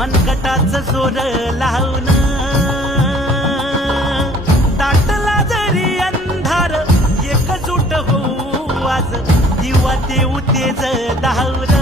मनगटाचं जोर लावून दाटला जरी अंधार एकजूट होऊ आज दिवा देऊ तेज दावर